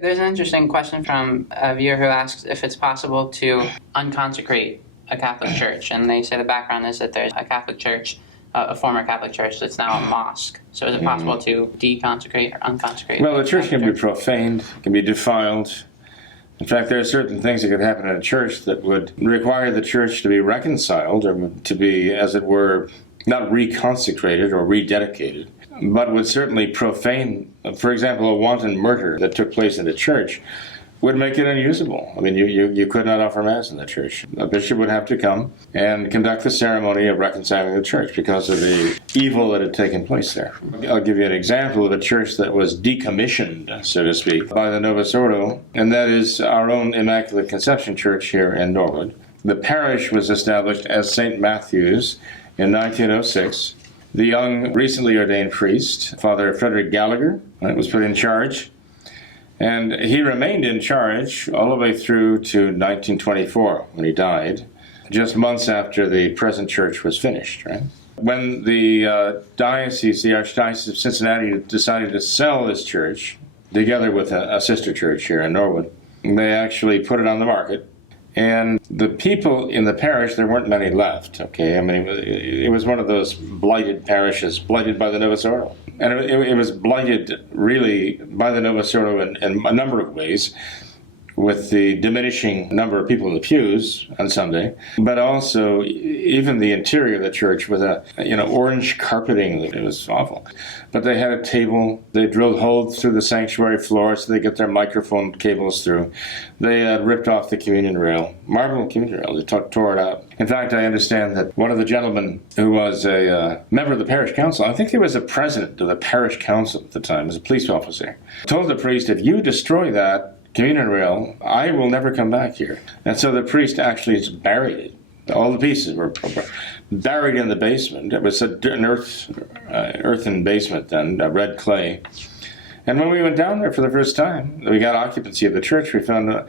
There's an interesting question from a viewer who asks if it's possible to unconsecrate a Catholic church. And they say the background is that there's a Catholic church, a former Catholic church that's now a mosque. So is it possible to deconsecrate or unconsecrate? Well, the church can be profaned, can be defiled. In fact, there are certain things that could happen in a church that would require the church to be reconciled or to be, as it were, not reconsecrated or rededicated, but would certainly profane, for example, a wanton murder that took place in a church would make it unusable. I mean, you could not offer Mass in the church. A bishop would have to come and conduct the ceremony of reconciling the church because of the evil that had taken place there. I'll give you an example of a church that was decommissioned, so to speak, by the Novus Ordo, and that is our own Immaculate Conception Church here in Norwood. The parish was established as St. Matthew's in 1906. The young, recently ordained priest, Father Frederick Gallagher, was put in charge. And he remained in charge all the way through to 1924 when he died, just months after the present church was finished, right? When the diocese, the Archdiocese of Cincinnati, decided to sell this church, together with a sister church here in Norwood, they actually put it on the market. And the people in the parish, there weren't many left, okay? I mean, it was one of those blighted parishes, blighted by the Novus Ordo. And it was blighted, really, by the Novus Ordo in a number of ways, with the diminishing number of people in the pews on Sunday, but also even the interior of the church with orange carpeting. It was awful. But they had a table. They drilled holes through the sanctuary floor so they get their microphone cables through. They ripped off the communion rail, marble communion rail. They tore it out. In fact, I understand that one of the gentlemen who was a member of the parish council, I think he was the president of the parish council at the time, was a police officer, told the priest, if you destroy that communion rail, I will never come back here. And so the priest actually buried it. All the pieces were buried in the basement. It was an earthen basement then, red clay. And when we went down there for the first time, we got occupancy of the church, we found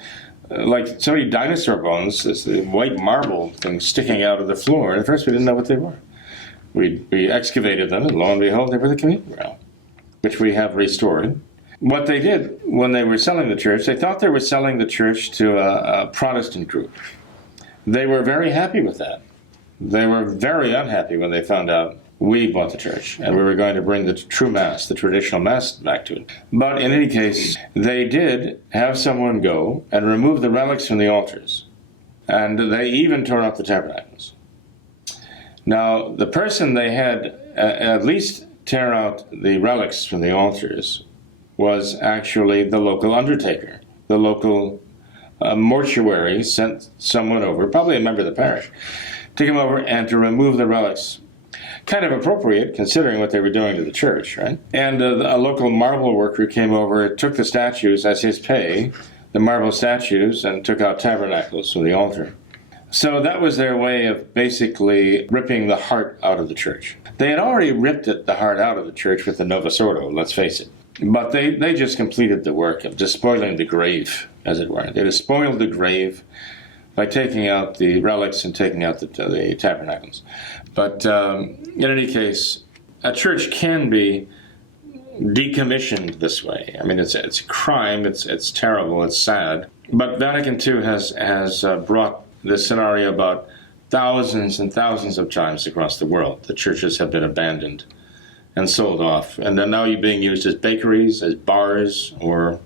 like so many dinosaur bones, this white marble thing sticking out of the floor. And at first we didn't know what they were. We excavated them, and lo and behold, they were the communion rail, which we have restored. What they did when they were selling the church, they thought they were selling the church to a Protestant group. They were very happy with that. They were very unhappy when they found out we bought the church and we were going to bring the true Mass, the traditional Mass, back to it. But in any case, they did have someone go and remove the relics from the altars. And they even tore up the tabernacles. Now, the person they had at least tear out the relics from the altars was actually the local undertaker. The local mortuary sent someone over, probably a member of the parish, to come over and to remove the relics. Kind of appropriate, considering what they were doing to the church, right? And a local marble worker came over, took the statues as his pay, the marble statues, and took out tabernacles from the altar. So that was their way of basically ripping the heart out of the church. They had already ripped the heart out of the church with the Novus Ordo, let's face it. But they just completed the work of despoiling the grave, as it were. They despoiled the grave by taking out the relics and taking out the tabernacles. But in any case, a church can be decommissioned this way. I mean, it's a crime, it's terrible, it's sad. But Vatican II has brought this scenario about thousands and thousands of times across the world. The churches have been abandoned and sold off, and they're now being used as bakeries, as bars, or...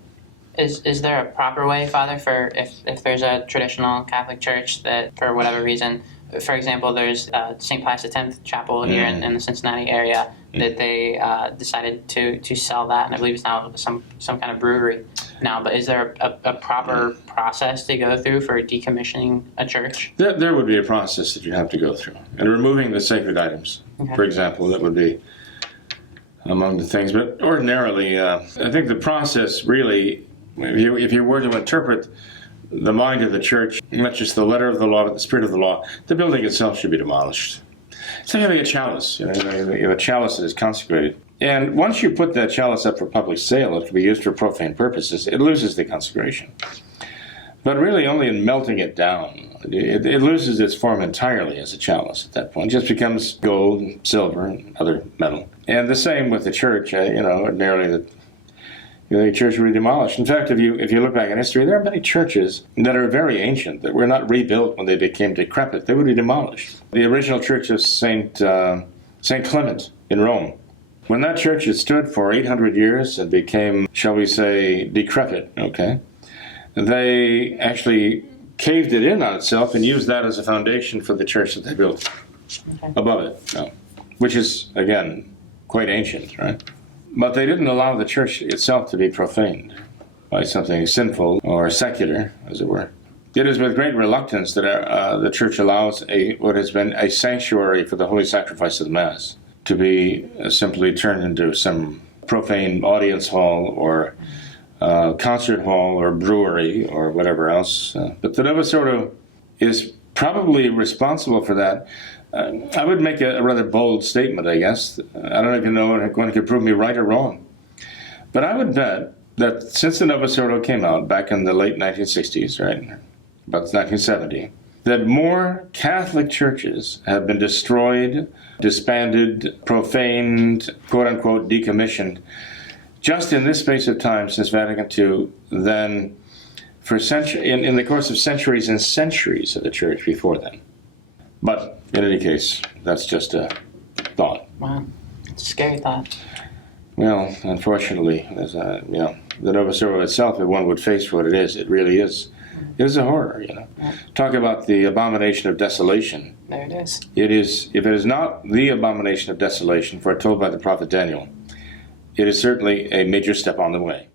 Is there a proper way, Father, for if there's a traditional Catholic church that, for whatever reason, for example, there's St. Pius X chapel here in the Cincinnati area, that they decided to sell that, and I believe it's now some kind of brewery now, but is there a proper process to go through for decommissioning a church? There would be a process that you'd have to go through, and removing the sacred items, for example, that would be among the things. But ordinarily, I think the process really, if you were to interpret the mind of the church, not just the letter of the law, but the spirit of the law, the building itself should be demolished. It's like having a chalice. You have a chalice that is consecrated. And once you put that chalice up for public sale, it can be used for profane purposes, it loses the consecration. But really only in melting it down. It loses its form entirely as a chalice at that point. It just becomes gold and silver and other metal. And the same with the church. Ordinarily the church would be demolished. In fact, if you look back in history, there are many churches that are very ancient that were not rebuilt when they became decrepit. They would be demolished. The original church of Saint Clement in Rome, when that church had stood for 800 years and became, shall we say, decrepit, okay, they actually caved it in on itself and used that as a foundation for the church that they built above it, which is, again, quite ancient, right? But they didn't allow the church itself to be profaned by something sinful or secular, as it were. It is with great reluctance that the church allows what has been a sanctuary for the holy sacrifice of the Mass to be simply turned into some profane audience hall or concert hall or brewery or whatever else. But the Novus Ordo is probably responsible for that. I would make a rather bold statement, I guess. I don't know if you know if one could prove me right or wrong. But I would bet that since the Novus Ordo came out back in the late 1960s, right, about 1970, that more Catholic churches have been destroyed, disbanded, profaned, quote-unquote, decommissioned, just in this space of time since Vatican II than for in the course of centuries and centuries of the church before then. But in any case, that's just a thought. Wow, it's a scary thought. Well, unfortunately, the Novus Ordo itself, if one would face what it really is. It is a horror, Yeah. Talk about the abomination of desolation. There it is. It is, if it is not the abomination of desolation foretold by the prophet Daniel, it is certainly a major step on the way.